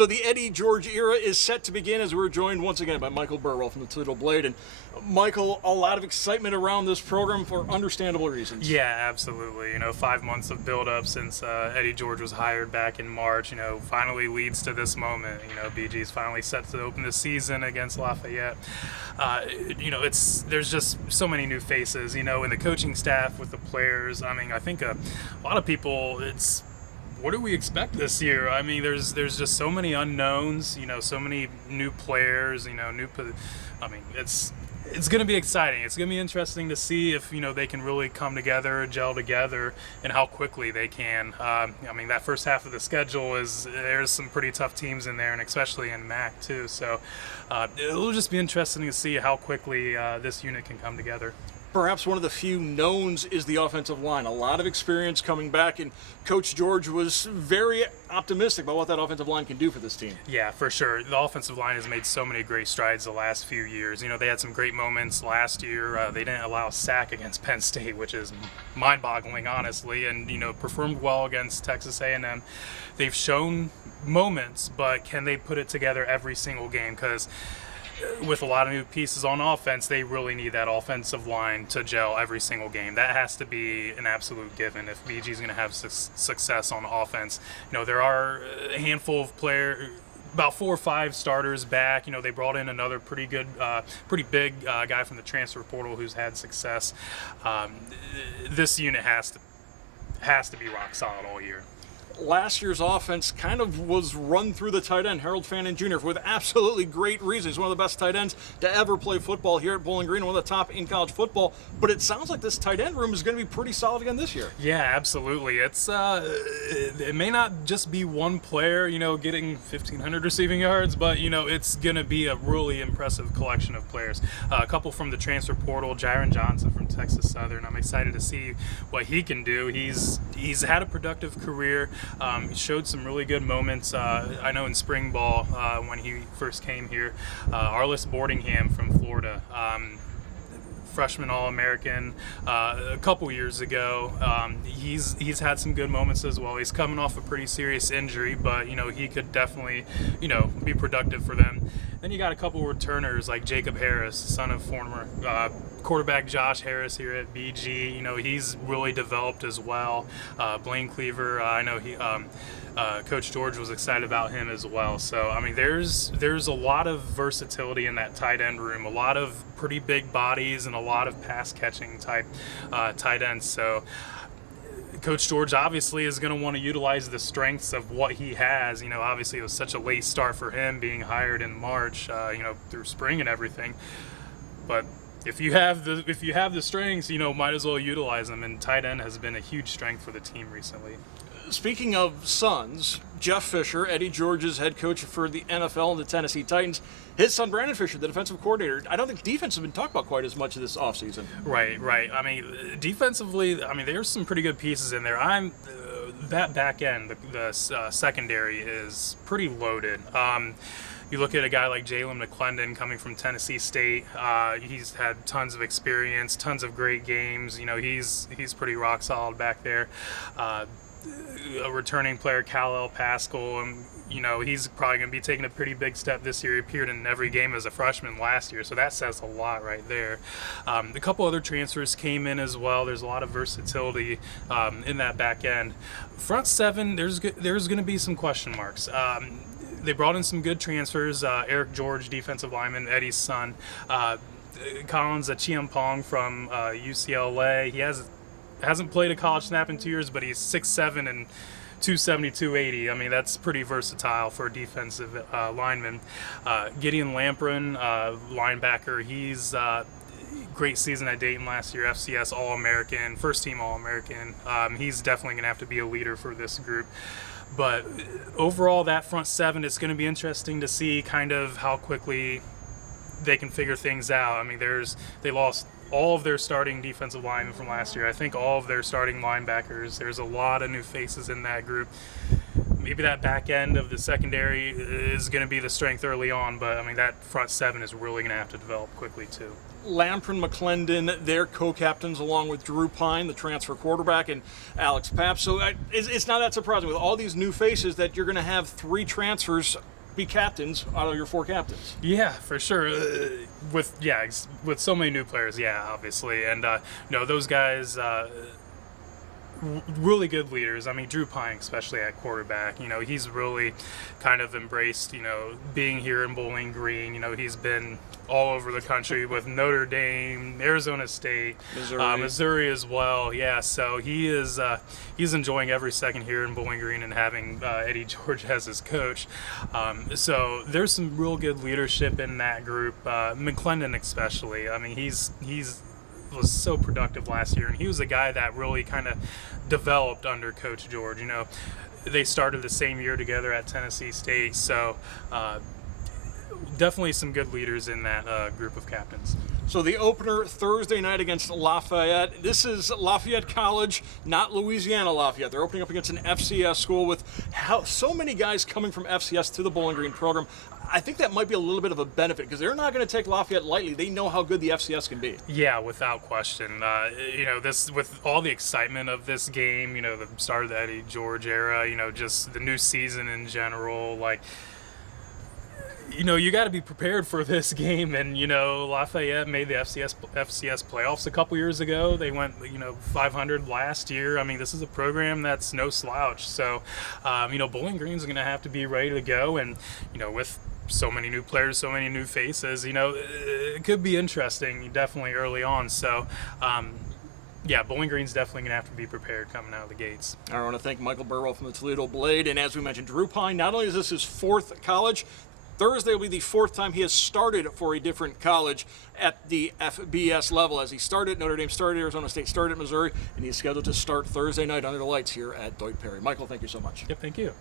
So the Eddie George era is set to begin as we're joined once again by Michael Burwell from the Toledo Blade. And Michael, a lot of excitement around this program for understandable reasons. Yeah, absolutely. 5 months of build-up since Eddie George was hired back in March, finally leads to this moment. BG's finally set to open the season against Lafayette. There's just so many new faces, in the coaching staff with the players. I think a lot of people, what do we expect this year? There's just so many unknowns, so many new players, it's going to be exciting. It's going to be interesting to see if, they can really come together, gel together, and how quickly they can. That first half of the schedule there's some pretty tough teams in there, and especially in MAC too. So it'll just be interesting to see how quickly this unit can come together. Perhaps one of the few knowns is the offensive line. A lot of experience coming back, and Coach George was very optimistic about what that offensive line can do for this team. Yeah, for sure. The offensive line has made so many great strides the last few years. They had some great moments last year. They didn't allow a sack against Penn State, which is mind-boggling, honestly, and, performed well against Texas A&M. They've shown moments, but can they put it together every single game? Because with a lot of new pieces on offense, they really need that offensive line to gel every single game. That has to be an absolute given if BG is going to have success on offense. There are a handful of players, about 4 or 5 starters back. They brought in another pretty big guy from the transfer portal who's had success. This unit has to be rock solid all year. Last year's offense kind of was run through the tight end, Harold Fannin Jr., with absolutely great reasons. One of the best tight ends to ever play football here at Bowling Green, one of the top in college football. But it sounds like this tight end room is going to be pretty solid again this year. Yeah, absolutely. It may not just be one player, getting 1,500 receiving yards, but, it's going to be a really impressive collection of players. A couple from the transfer portal, Jaron Johnson from Texas Southern. I'm excited to see what he can do. He's had a productive career. He showed some really good moments. I know in spring ball when he first came here. Arliss Boardingham from Florida, freshman All-American a couple years ago. He's had some good moments as well. He's coming off a pretty serious injury, but he could definitely be productive for them. Then you got a couple returners like Jacob Harris, son of former quarterback Josh Harris here at BG. He's really developed as well. Blaine Cleaver, I know Coach George was excited about him as well. So there's a lot of versatility in that tight end room, a lot of pretty big bodies and a lot of pass catching type tight ends. So Coach George obviously is going to want to utilize the strengths of what he has. Obviously it was such a late start for him being hired in March, through spring and everything. But if you have the strengths, might as well utilize them. And tight end has been a huge strength for the team recently. Speaking of sons, Jeff Fisher, Eddie George's head coach for the NFL and the Tennessee Titans, his son Brandon Fisher, the defensive coordinator. I don't think defense has been talked about quite as much this offseason. Right. Defensively, there's some pretty good pieces in there. That back end, the secondary is pretty loaded. You look at a guy like Jalen McClendon coming from Tennessee State. He's had tons of experience, tons of great games. He's pretty rock solid back there. A returning player, Kal-El Pascal, he's probably going to be taking a pretty big step this year. He appeared in every game as a freshman last year, so that says a lot right there. A couple other transfers came in as well. There's a lot of versatility in that back end. Front seven, there's going to be some question marks. They brought in some good transfers. Eric George, defensive lineman, Eddie's son. Collins Achiampong from UCLA. He hasn't played a college snap in 2 years, but he's 6'7" and 270, 280. That's pretty versatile for a defensive lineman. Gideon Lamprin, linebacker, he's great season at Dayton last year, FCS All-American, first-team All-American. He's definitely going to have to be a leader for this group. But overall, that front seven, it's going to be interesting to see kind of how quickly they can figure things out. They lost all of their starting defensive linemen from last year. I think all of their starting linebackers. There's a lot of new faces in that group. maybe that back end of the secondary is going to be the strength early on, but I mean that front seven is really going to have to develop quickly too. Lamprin, McClendon, their co-captains, along with Drew Pine, the transfer quarterback, and Alex Papp. So it's not that surprising with all these new faces that you're going to have 3 transfers be captains out of your 4 captains. Yeah, for sure. With so many new players, yeah, obviously, and those guys. Really good leaders. I mean, Drew Pine, especially at quarterback, he's really kind of embraced, being here in Bowling Green. He's been all over the country with Notre Dame, Arizona State, Missouri as well. Yeah, so he's enjoying every second here in Bowling Green and having Eddie George as his coach. So there's some real good leadership in that group. McClendon especially. I mean, he's was so productive last year, and he was a guy that really kind of developed under Coach George. They started the same year together at Tennessee State, so definitely some good leaders in that group of captains. So the opener Thursday night against Lafayette. This is Lafayette College, not Louisiana Lafayette. They're opening up against an FCS school with so many guys coming from FCS to the Bowling Green program. I think that might be a little bit of a benefit because they're not going to take Lafayette lightly. They know how good the FCS can be. Yeah, without question. This with all the excitement of this game, the start of the Eddie George era, just the new season in general, you got to be prepared for this game. And, Lafayette made the FCS playoffs a couple years ago. They went, 500 last year. I mean, this is a program that's no slouch. So, Bowling Green's going to have to be ready to go. And, with so many new players, so many new faces, it could be interesting definitely early on. So, Bowling Green's definitely going to have to be prepared coming out of the gates. I want to thank Michael Burwell from the Toledo Blade. And as we mentioned, Drew Pine, not only is this his 4th college, Thursday will be the 4th time he has started for a different college at the FBS level. As he started, Notre Dame started, Arizona State started, Missouri, and he is scheduled to start Thursday night under the lights here at Deutsch Perry. Michael, thank you so much. Yep, thank you.